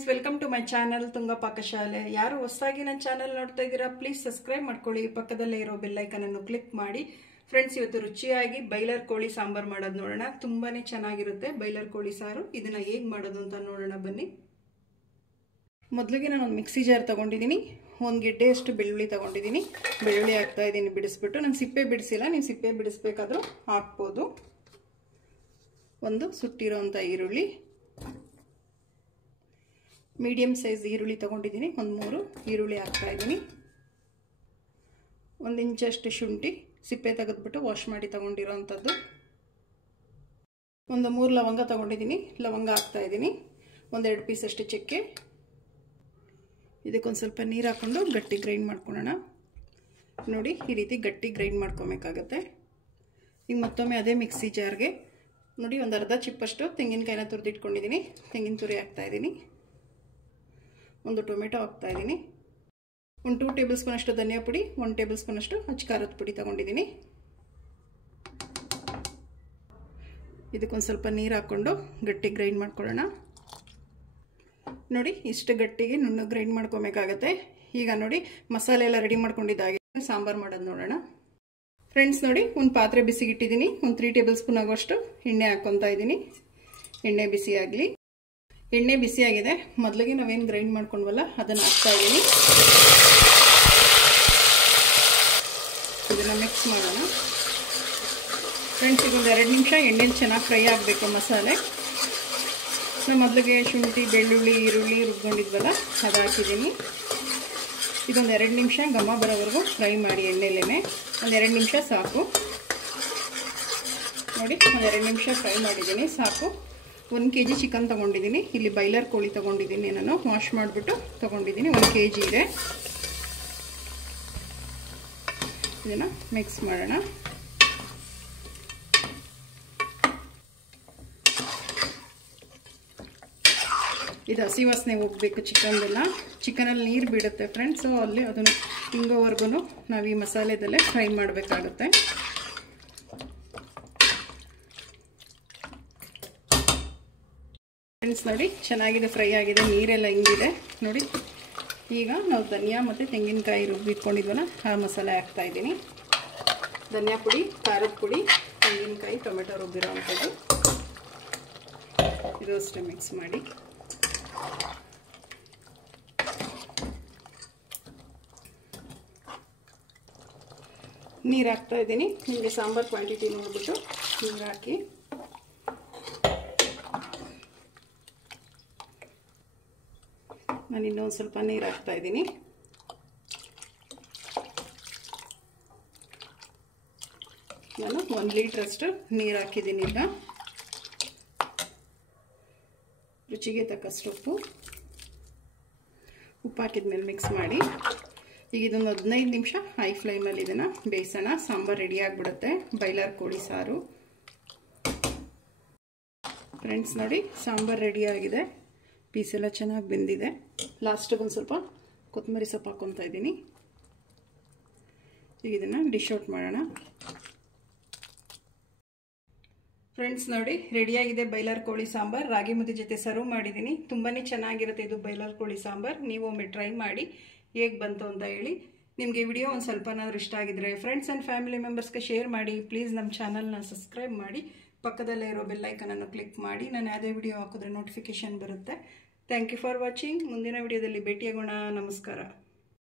Friends, welcome to my channel Tunga Pakashale. ಯಾರು ಹೊಸದಾಗಿ ನನ್ನ ಚಾನಲ್ ನೋಡ್ತಾ ಇದ್ದೀರಾ, ಪ್ಲೀಸ್ ಸಬ್ಸ್ಕ್ರೈಬ್ ಮಾಡ್ಕೊಳ್ಳಿ. ಪಕ್ಕದಲ್ಲೇ ಇರೋ ಬೆಲ್ ಐಕನ್ ಅನ್ನು ಕ್ಲಿಕ್ ಮಾಡಿ. ಫ್ರೆಂಡ್ಸ್, ಇವತ್ತು ರುಚಿಯಾಗಿ ಬೈಲರ್ ಕೋಳಿ ಸಾಂಬಾರ್ ಮಾಡೋದು ನೋಡೋಣ. ತುಂಬಾನೇ ಚೆನ್ನಾಗಿರುತ್ತೆ ಬೈಲರ್ ಕೋಳಿ ಸಾರು. ಇದನ್ನ ಹೇಗೆ ಮಾಡೋದು ಅಂತ ನೋಡೋಣ ಬನ್ನಿ. ಮೊದಲಿಗೆ ನಾನು ಒಂದು ಮಿಕ್ಸಿ ಜಾರ್ ತಗೊಂಡಿದ್ದೀನಿ. ಒಂದು ಗೆಡ್ಡೆಯಷ್ಟು ಬೆಳ್ಳುಳ್ಳಿ ತಗೊಂಡಿದ್ದೀನಿ. ಬೆಳ್ಳುಳ್ಳಿ ಹಾಕ್ತಾ ಇದ್ದೀನಿ ಬಿಡಿಸ್ಬಿಟ್ಟು. ನಾನು ಸಿಪ್ಪೆ ಬಿಡಿಸಿಲ್ಲ, ನೀವು ಸಿಪ್ಪೆ ಬಿಡಿಸ್ಬೇಕಾದ್ರೂ ಹಾಕ್ಬೋದು. ಒಂದು ಸುಟ್ಟಿರೋಂಥ ಈರುಳ್ಳಿ, ಮೀಡಿಯಂ ಸೈಜ್ ಈರುಳ್ಳಿ ತಗೊಂಡಿದ್ದೀನಿ. ಒಂದು 3 ಈರುಳ್ಳಿ ಹಾಕ್ತಾ ಇದ್ದೀನಿ. 1 ಇಂಚಷ್ಟು ಶುಂಠಿ ಸಿಪ್ಪೆ ತೆಗೆದ್ಬಿಟ್ಟು ವಾಶ್ ಮಾಡಿ ತಗೊಂಡಿರೋ ಅಂಥದ್ದು. ಒಂದು 3 ಲವಂಗ ತಗೊಂಡಿದ್ದೀನಿ, ಲವಂಗ ಹಾಕ್ತಾ ಇದ್ದೀನಿ. 1-2 ಪೀಸಷ್ಟು ಚಕ್ಕೆ. ಇದಕ್ಕೊಂದು ಸ್ವಲ್ಪ ನೀರು ಹಾಕ್ಕೊಂಡು ಗಟ್ಟಿ ಗ್ರೈಂಡ್ ಮಾಡ್ಕೊಳ್ಳೋಣ. ನೋಡಿ, ಈ ರೀತಿ ಗಟ್ಟಿ ಗ್ರೈಂಡ್ ಮಾಡ್ಕೊಬೇಕಾಗತ್ತೆ. ಈಗ ಮತ್ತೊಮ್ಮೆ ಅದೇ ಮಿಕ್ಸಿ ಜಾರ್ಗೆ ನೋಡಿ ಒಂದು ಅರ್ಧ ಚಿಪ್ಪಷ್ಟು ತೆಂಗಿನಕಾಯಿನ ತುರಿದಿಟ್ಕೊಂಡಿದ್ದೀನಿ. ತೆಂಗಿನ ತುರಿ ಹಾಕ್ತಾ ಇದ್ದೀನಿ. ಒಂದು ಟೊಮೆಟೊ ಹಾಕ್ತಾ ಇದ್ದೀನಿ. ಒಂದು 2 ಟೇಬಲ್ ಸ್ಪೂನ್ ಅಷ್ಟು ಧನಿಯಾ ಪುಡಿ, 1 ಟೇಬಲ್ ಸ್ಪೂನ್ ಅಷ್ಟು ಅಚ್ಚ ಖಾರದ ಪುಡಿ ತಗೊಂಡಿದ್ದೀನಿ. ಇದಕ್ಕೊಂದು ಸ್ವಲ್ಪ ನೀರು ಹಾಕ್ಕೊಂಡು ಗಟ್ಟಿ ಗ್ರೈಂಡ್ ಮಾಡ್ಕೊಳ್ಳೋಣ. ನೋಡಿ, ಇಷ್ಟು ಗಟ್ಟಿಗೆ ನುಣ್ಣಗೆ ಗ್ರೈಂಡ್ ಮಾಡ್ಕೊಬೇಕಾಗತ್ತೆ. ಈಗ ನೋಡಿ, ಮಸಾಲೆ ಎಲ್ಲ ರೆಡಿ ಮಾಡ್ಕೊಂಡಿದ್ದಾಗಿದೆ. ಸಾಂಬಾರು ಮಾಡೋದು ನೋಡೋಣ. ಫ್ರೆಂಡ್ಸ್ ನೋಡಿ, ಒಂದು ಪಾತ್ರೆ ಬಿಸಿಗಿಟ್ಟಿದ್ದೀನಿ. ಒಂದು 3 ಟೇಬಲ್ ಸ್ಪೂನ್ ಆಗುವಷ್ಟು ಎಣ್ಣೆ ಹಾಕ್ಕೊತಾ ಇದ್ದೀನಿ. ಎಣ್ಣೆ ಬಿಸಿ ಆಗಲಿ. ಎಣ್ಣೆ ಬಿಸಿಯಾಗಿದೆ. ಮೊದಲಿಗೆ ನಾವೇನು ಗ್ರೈಂಡ್ ಮಾಡ್ಕೊಂಡ್ವಲ್ಲ ಅದನ್ನು ಹಾಕ್ತಾ ಇದ್ದೀನಿ. ಇದನ್ನು ಮಿಕ್ಸ್ ಮಾಡೋಣ. ಫ್ರೆಂಡ್ಸ್, ಇದೊಂದು 2 ನಿಮಿಷ ಎಣ್ಣೆಲಿ ಚೆನ್ನಾಗಿ ಫ್ರೈ ಆಗಬೇಕು ಮಸಾಲೆ. ನಾವು ಮೊದಲಿಗೆ ಶುಂಠಿ, ಬೆಳ್ಳುಳ್ಳಿ, ಈರುಳ್ಳಿ ರುಬ್ಕೊಂಡಿದ್ವಲ್ಲ ಅದು ಹಾಕಿದ್ದೀನಿ. ಇದೊಂದು 2 ನಿಮಿಷ ಘಮ ಬರೋವರೆಗೂ ಫ್ರೈ ಮಾಡಿ ಎಣ್ಣೆಲೇನೆ. ಒಂದು 2 ನಿಮಿಷ ಸಾಕು. ನೋಡಿ, ಒಂದು 2 ನಿಮಿಷ ಫ್ರೈ ಮಾಡಿದ್ದೀನಿ, ಸಾಕು. 1 kg ಚಿಕನ್ ತೊಗೊಂಡಿದ್ದೀನಿ. ಇಲ್ಲಿ ಬೈಲರ್ ಕೋಳಿ ತೊಗೊಂಡಿದ್ದೀನಿ. ನಾನು ವಾಶ್ ಮಾಡಿಬಿಟ್ಟು ತೊಗೊಂಡಿದ್ದೀನಿ. 1 kg ಇದೆ. ಇದನ್ನು ಮಿಕ್ಸ್ ಮಾಡೋಣ. ಇದು ಹಸಿ ವಾಸನೆ ಹೋಗಬೇಕು ಚಿಕನ್ದೆಲ್ಲ. ಚಿಕನಲ್ಲಿ ನೀರು ಬಿಡುತ್ತೆ ಫ್ರೆಂಡ್ಸು. ಅಲ್ಲಿ ಅದನ್ನು ಹಿಂಗೋವರೆಗೂ ನಾವು ಈ ಮಸಾಲೆದಲ್ಲೇ ಫ್ರೈ ಮಾಡಬೇಕಾಗುತ್ತೆ. ಫ್ರೆಂಡ್ಸ್ ನೋಡಿ, ಚೆನ್ನಾಗಿದೆ, ಫ್ರೈ ಆಗಿದೆ, ನೀರೆಲ್ಲ ಹಿಂಗಿದೆ ನೋಡಿ. ಈಗ ನಾವು ಧನಿಯಾ ಮತ್ತು ತೆಂಗಿನಕಾಯಿ ರುಬ್ಬಿಟ್ಕೊಂಡಿದ್ವಲ್ಲ ಆ ಮಸಾಲೆ ಹಾಕ್ತಾ ಇದ್ದೀನಿ. ಧನಿಯಾ ಪುಡಿ, ಖಾರದ ಪುಡಿ, ತೆಂಗಿನಕಾಯಿ, ಟೊಮೆಟೊ ರುಬ್ಬಿರೋ ಅಂಥದ್ದು. ಇದು ಅಷ್ಟೇ ಮಿಕ್ಸ್ ಮಾಡಿ. ನೀರು ಹಾಕ್ತಾ ಇದ್ದೀನಿ. ನಿಮಗೆ ಸಾಂಬಾರು ಕ್ವಾಂಟಿಟಿ ನೋಡಿಬಿಟ್ಟು ನೀರು ಹಾಕಿ. ನಾನು ಇನ್ನೊಂದು ಸ್ವಲ್ಪ ನೀರು ಹಾಕ್ತಾ ಇದ್ದೀನಿ. ನಾನು 1 ಲೀಟ್ರಷ್ಟು ನೀರು ಹಾಕಿದ್ದೀನಿ. ಈಗ ರುಚಿಗೆ ತಕ್ಕಷ್ಟು ಉಪ್ಪು ಹಾಕಿದ್ಮೇಲೆ ಮಿಕ್ಸ್ ಮಾಡಿ. ಈಗ ಇದೊಂದು 15 ನಿಮಿಷ ಹೈ ಫ್ಲೇಮಲ್ಲಿ ಇದನ್ನು ಬೇಯಿಸೋಣ. ಸಾಂಬಾರು ರೆಡಿ ಆಗಿಬಿಡುತ್ತೆ ಬೈಲರ್ ಕೋಳಿ ಸಾರು. ಫ್ರೆಂಡ್ಸ್ ನೋಡಿ, ಸಾಂಬಾರು ರೆಡಿ ಆಗಿದೆ. ಪೀಸೆಲ್ಲ ಚೆನ್ನಾಗಿ ಬೆಂದಿದೆ. ಲಾಸ್ಟಿಗೆ ಒಂದು ಸ್ವಲ್ಪ ಕೊತ್ತಂಬರಿ ಸೊಪ್ಪು ಹಾಕ್ಕೊತಾ ಇದ್ದೀನಿ. ಈಗ ಇದನ್ನು ಡಿಶ್ ಔಟ್ ಮಾಡೋಣ. ಫ್ರೆಂಡ್ಸ್ ನೋಡಿ, ರೆಡಿಯಾಗಿದೆ ಬೈಲರ್ ಕೋಳಿ ಸಾಂಬಾರು. ರಾಗಿ ಮುದ್ದೆ ಜೊತೆ ಸರ್ವ್ ಮಾಡಿದ್ದೀನಿ. ತುಂಬಾ ಚೆನ್ನಾಗಿರುತ್ತೆ ಇದು ಬೈಲರ್ ಕೋಳಿ ಸಾಂಬಾರು. ನೀವು ಒಮ್ಮೆ ಟ್ರೈ ಮಾಡಿ ಹೇಗೆ ಬಂತು ಅಂತ ಹೇಳಿ. ನಿಮಗೆ ವಿಡಿಯೋ ಒಂದು ಸ್ವಲ್ಪನಾದ್ರೂ ಇಷ್ಟ ಆಗಿದ್ರೆ ಫ್ರೆಂಡ್ಸ್ ಆ್ಯಂಡ್ ಫ್ಯಾಮಿಲಿ ಮೆಂಬರ್ಸ್ಗೆ ಶೇರ್ ಮಾಡಿ. ಪ್ಲೀಸ್ ನಮ್ಮ ಚಾನಲ್ನ ಸಬ್ಸ್ಕ್ರೈಬ್ ಮಾಡಿ. ಪಕ್ಕದಲ್ಲೇ ಇರೋ ಬೆಲ್ ಐಕನನ್ನು ಕ್ಲಿಕ್ ಮಾಡಿ. ನಾನು ಯಾವುದೇ ವಿಡಿಯೋ ಹಾಕಿದ್ರೆ ನೋಟಿಫಿಕೇಶನ್ ಬರುತ್ತೆ. Thank you for watching. ಮುಂದಿನ ವಿಡಿಯೋದಲ್ಲಿ ಭೇಟಿಯಾಗೋಣ. ನಮಸ್ಕಾರ.